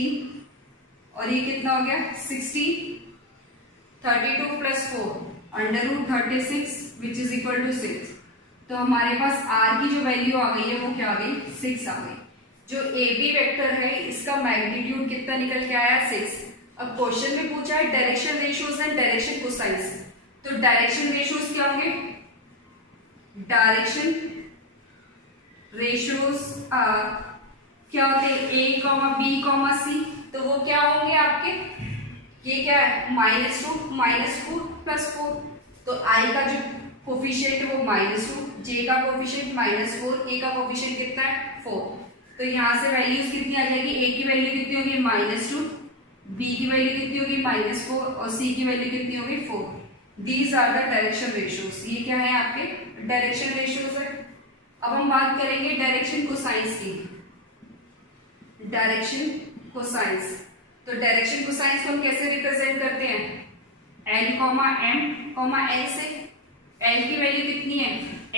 और ये कितना हो गया 60, 32 + 4 √36 विच इज इक्वल टू 6। तो हमारे पास r की जो वैल्यू आ गई है वो क्या आ गई, 6 आ गई। जो AB वेक्टर है इसका मैग्नीट्यूड कितना निकल के आया, 6। अब क्वेश्चन में पूछा है direction ratios and direction cosines, तो डायरेक्शन रेशियोज क्या होंगे, डायरेक्शन रेशियोज क्या होते हैं, A, B, C, तो वो क्या होंगे आपके, ये क्या है -2, -4 +4, तो I का जो कोफिशिएंट है वो -2, J का कोफिशिएंट -4, A का कोफिशिएंट कितना है 4। तो यहाँ से वैल्यूज कितनी आ जाएगी, A की वैल्यू कितनी होगी -2, B की वैल्यू कितनी होगी -4 और C की वैल्यू कितनी होगी 4। These are the direction ratios, ये क्या है आपके डायरेक्शन रेशियोज है। अब हम बात करेंगे डायरेक्शन कोसाइंस की, डायरेक्शन कोसाइंस। तो डायरेक्शन कोसाइंस को हम कैसे रिप्रेजेंट करते हैं, L, M, N से। L की वैल्यू कितनी है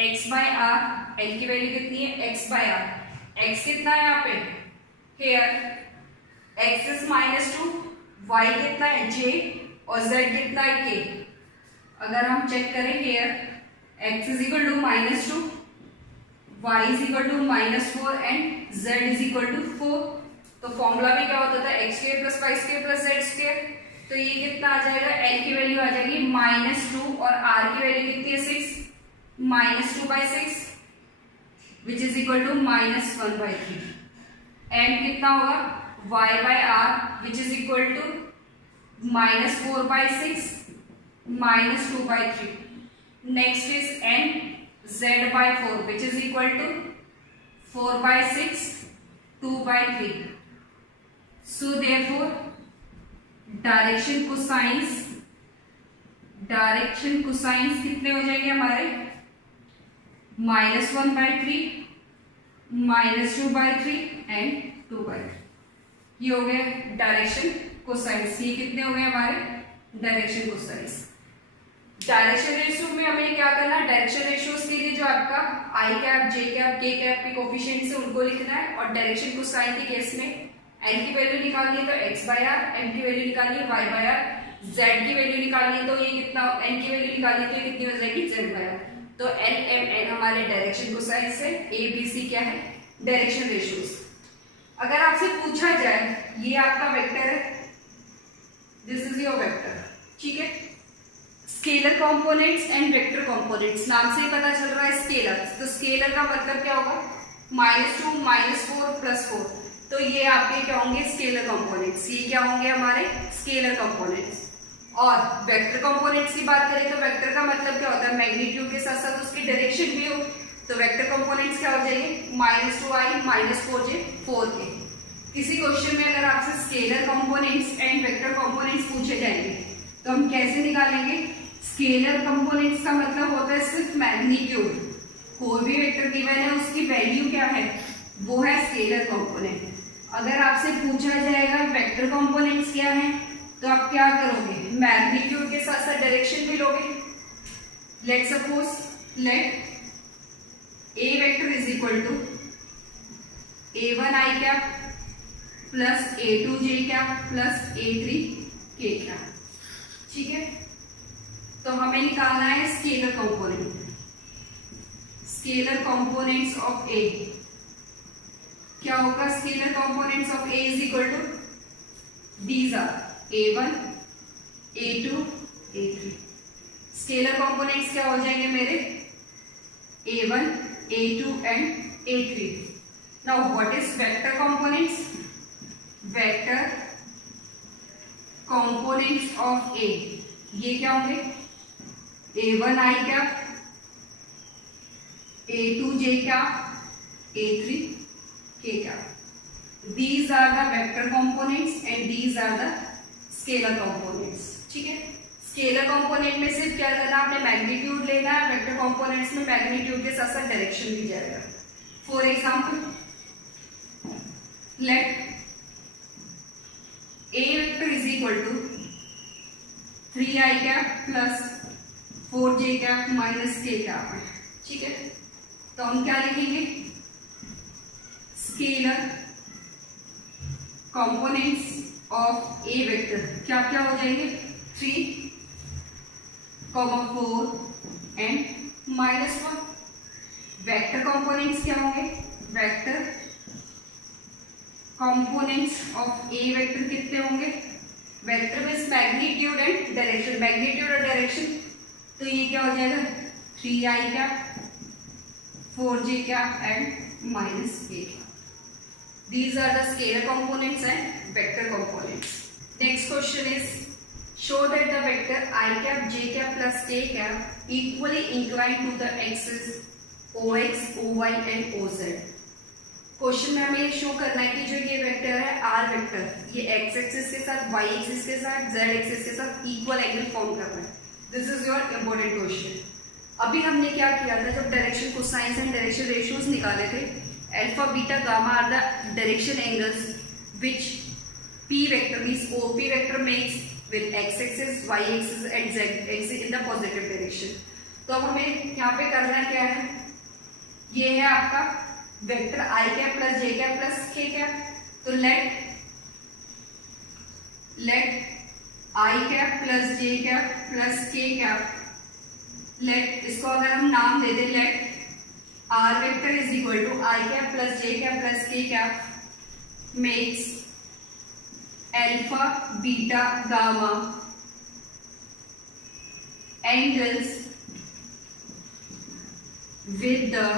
x/r, L की वैल्यू कितनी है x/r। x कितना है यहाँ पे, here x is -2, y कितना है j और z कितना है k। अगर हम चेक करें here x is equal to -2, y is equal to -4 and z is equal to 4, तो फॉर्मूला भी क्या होता था x² + y² + z²। तो ये कितना आ जाएगा, L की वैल्यू आ जाएगी -2 और R की वैल्यू कितनी है 6, -2/6 which is equal to -1/3। And कितना होगा y/r which is equal to -4/6 -2/3। Next is n z/4 which is equal to 4/6 2/3। So therefore direction cosines कितने हो जाएंगे हमारे, -1/3 -2/3 एंड 2/3। ये हो गए डायरेक्शन कोसाइंस। ये कितने हो गए हमारे डायरेक्शन कोसाइंस। डायरेक्शन रेशियो में हमें क्या करना है, डायरेक्शन रेशियोज के लिए जो आपका I cap, J cap, K cap के कोफिशिएंट्स है उनको लिखना है, और डायरेक्शन कोसाइन के केस में L की वैल्यू निकालनी है तो x/r, M की वैल्यू निकालनी है y/r, Z की वैल्यू निकालनी है तो ये कितना, N की वैल्यू निकालनी है तो ये कितनी हो जाएगी z/r। तो L, M, N हमारे डायरेक्शन कोसाइंस है, A, B, C क्या है डायरेक्शन रेशियोज। अगर आपसे पूछा जाए ये आपका वेक्टर है, दिस इज योर वेक्टर, ठीक है, scalar components and vector components, नाम से ही पता चल रहा है स्केलर, तो स्केलर का मतलब क्या होगा -2 -4 +4, तो ये आपके क्या होंगे स्केलर कंपोनेंट्स, ये क्या होंगे हमारे स्केलर कंपोनेंट्स। और वेक्टर कंपोनेंट्स की बात करें तो वेक्टर का मतलब क्या होता है, मैग्नीट्यूड के साथ साथ उसकी डायरेक्शन भी हो, तो वेक्टर कंपोनेंट्स क्या हो जाएंगे -2i -4j 4k। किसी क्वेश्चन में अगर आपसे scalar components and vector components पूछे जाएंगे तो हम कैसे निकालेंगे, स्केलर कंपोनेंट्स का मतलब होता है सिर्फ मैग्नीट्यूड, कोई भी वेक्टर गिवन है उसकी वैल्यू क्या है वो है स्केलर कंपोनेंट। अगर आपसे पूछा जाएगा वेक्टर कंपोनेंट्स क्या है तो आप क्या करोगे, मैग्नीट्यूड के साथ साथ डायरेक्शन भी लोगे। Let suppose let A vector is equal to A1i cap plus A2j cap plus A3k cap, ठीक है। तो हमें निकालना है scalar component, scalar components of A। क्या होगा scalar components of A is equal to these are A1 A2 A3। Scalar components क्या हो जाएंगे मेरे A1 A2 and A3। Now what is vector components, vector components of A, ये क्या होंगे A1i cap A2j cap A3k cap. These are the vector components and these are the scalar components, ठीक है। Scalar component में सिर्फ क्या करना, आपने मैग्नीट्यूड लेना है, वेक्टर कंपोनेंट्स में मैग्नीट्यूड के साथ साथ डायरेक्शन भी जाएगा। For example let A vector is equal to 3i cap plus 4j cap minus k cap है, ठीक है। तो हम क्या लिखेंगे, scalar components of A vector क्या क्या हो जाएंगे 3, 4 एंड -1। वेक्टर कंपोनेंट्स क्या होंगे? Vector components of A vector कितने होंगे? Vector means magnitude and direction, magnitude और डायरेक्शन, तो ये क्या हो जाएगा 3i cap 4j cap and minus k cap. These are the scalar components and vector components. Next question is, show that the vector I cap, j cap plus k cap equally inclined to the axis ox, oy and oz. Question में हमें ये show करना है कि जो ये vector है r vector, ये x एक्सिस के साथ, y एक्सिस के साथ, z एक्सिस के साथ इक्वल एंगल फॉर्म कर रहा है. This is your important question. अभी हमने क्या किया था, जब direction cosines and direction ratios निकाले थे, alpha beta gamma are the direction angles which p vector means OP vector makes with x axis, y axis and z axis in the positive direction. तो अब हमें यहाँ पे करना क्या है, ये है आपका vector i cap plus j cap plus k cap. तो let i cap plus j cap plus k cap, let इसको अगर हम नाम दे दें, let r vector is equal to I cap plus j cap plus k cap makes alpha, beta, gamma angles with the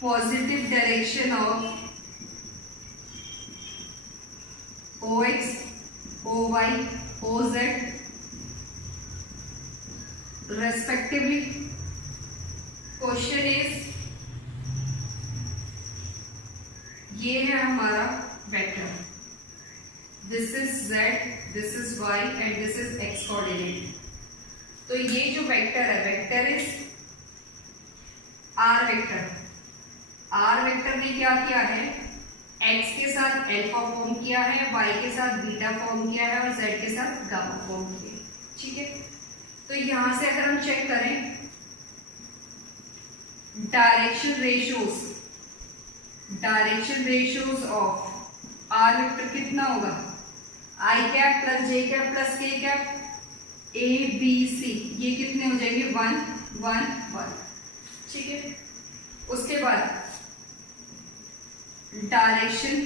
positive direction of ox, oy, oz respectively. Question is, ये है हमारा vector, this is z, this is y and this is x coordinate. तो ये जो vector है, vector is r vector. r vector ने क्या किया है, x के साथ अल्फा फॉर्म किया है, y के साथ बीटा फॉर्म किया है और z के साथ गामा फॉर्म किया है. ठीक है, तो यहां से अगर हम चेक करें direction ratios of r vector कितना होगा, i cap plus J cap plus के कैप ए बी सी, ये कितने हो जाएंगे 1 1 1. ठीक है, उसके बाद direction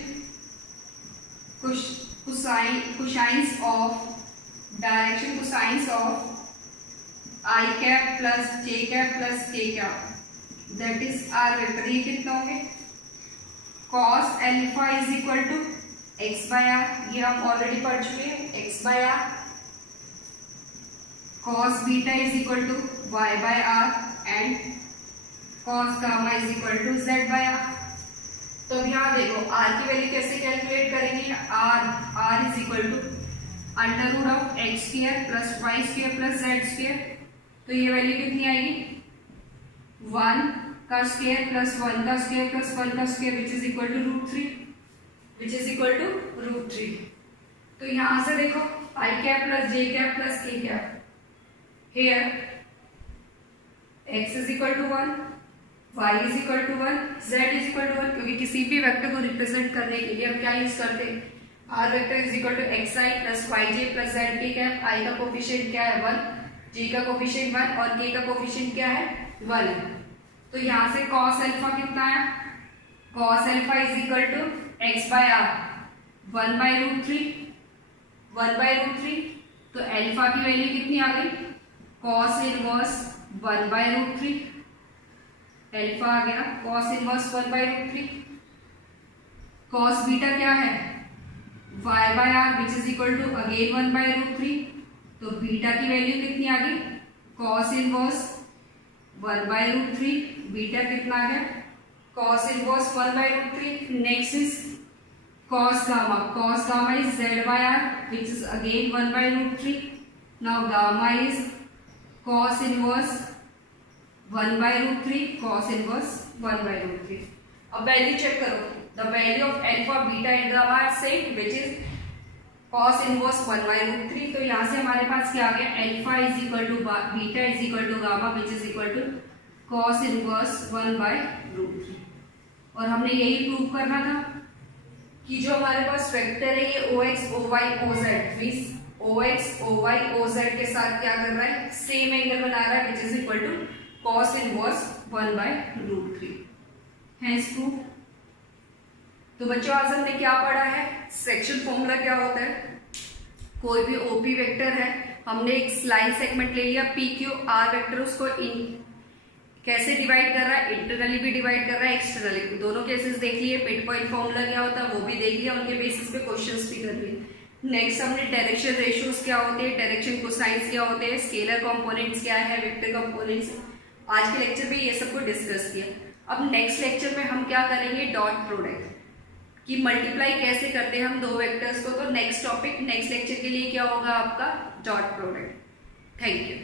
cosines of I cap plus J cap plus के cap, that is R vector. ये कितना होंगे, cos alpha is equal to x by R, ये हम ऑलरेडी पढ़ चुके हैं, x by R. cos beta is equal to y by R and cos gamma is equal to z by R. तो अब यहाँ देखो r की वैल्यू कैसे कैलकुलेट करेंगे, r is equal to under root of x square plus Y square plus Z square. तो ये value कितनी आएगी, 1 का स्क्वायर प्लस 1 का स्क्वायर प्लस 1 का square which is equal to root 3. तो यहां से देखो i cap plus J cap plus के cap, here x is equal to 1, y is equal to 1, z is equal to 1. क्योंकि किसी भी वेक्टर को रिप्रेजेंट करने के लिए हम क्या यूज करते हैं, r vector is equal to xi plus yj plus zk cap. i का कोफिशिएंट क्या है 1, j का कोफिशिएंट 1 और k का कोफिशिएंट क्या है 1. तो यहां से cos अल्फा कितना है, cos alpha is equal to x by r 1 by root 3. तो अल्फा की वैल्यू कितनी आ गई, cos inverse 1 by root 3. Alpha आ गया cos inverse 1 by root 3. cos beta क्या है, y by r which is equal to again 1 by root 3. तो बीटा की वैल्यू कितनी आ गई, cos inverse 1 by root 3. Beta कितना आ गया, cos inverse 1 by root 3. Next is cos gamma is z by r which is again 1 by root 3. now gamma is cos inverse 1 by root 3, cos inverse 1 by root 3. अब value check करो, the value of alpha, beta and gamma are same which is cos inverse 1 by root 3. तो यहाँ से हमारे पास क्या आ गया, alpha is equal to beta is equal to gamma which is equal to cos inverse 1 by root 3. और हमने यही प्रूव करना था कि जो हमारे पास वेक्टर है ये ox, oy, oz means ox, oy, oz के साथ क्या कर रहा है, सेम एंगल बना रहा है which is equal to cos inverse 1/√3 hence proof। तो बच्चों आज हमने क्या पढ़ा है, सेक्शन फॉर्मूला क्या होता है। कोई भी ओपी वेक्टर है, हमने एक लाइन सेगमेंट ले लिया पी क्यू आर वेक्टर, उसको कैसे डिवाइड कर रहा है, इंटरनली भी डिवाइड कर रहा है, एक्सटर्नली भी। दोनों केसेस देख लिए, मिड पॉइंट फॉर्मूला क्या होता है वो भी देख लिया, उनके बेसिस पे क्वेश्चंस भी कर लिए। नेक्स्ट हमने डायरेक्शन रेशियोज क्या होते हैं, डायरेक्शन कोसाइंस क्या होते हैं, स्केलर कंपोनेंट्स क्या है, वेक्टर कंपोनेंट्स, आज के लेक्चर में ये सबको डिस्कस किया। अब नेक्स्ट लेक्चर में हम क्या करेंगे, डॉट प्रोडक्ट कि मल्टीप्लाई कैसे करते हैं हम दो वेक्टर्स को। तो नेक्स्ट टॉपिक नेक्स्ट लेक्चर के लिए क्या होगा आपका, डॉट प्रोडक्ट। Thank you.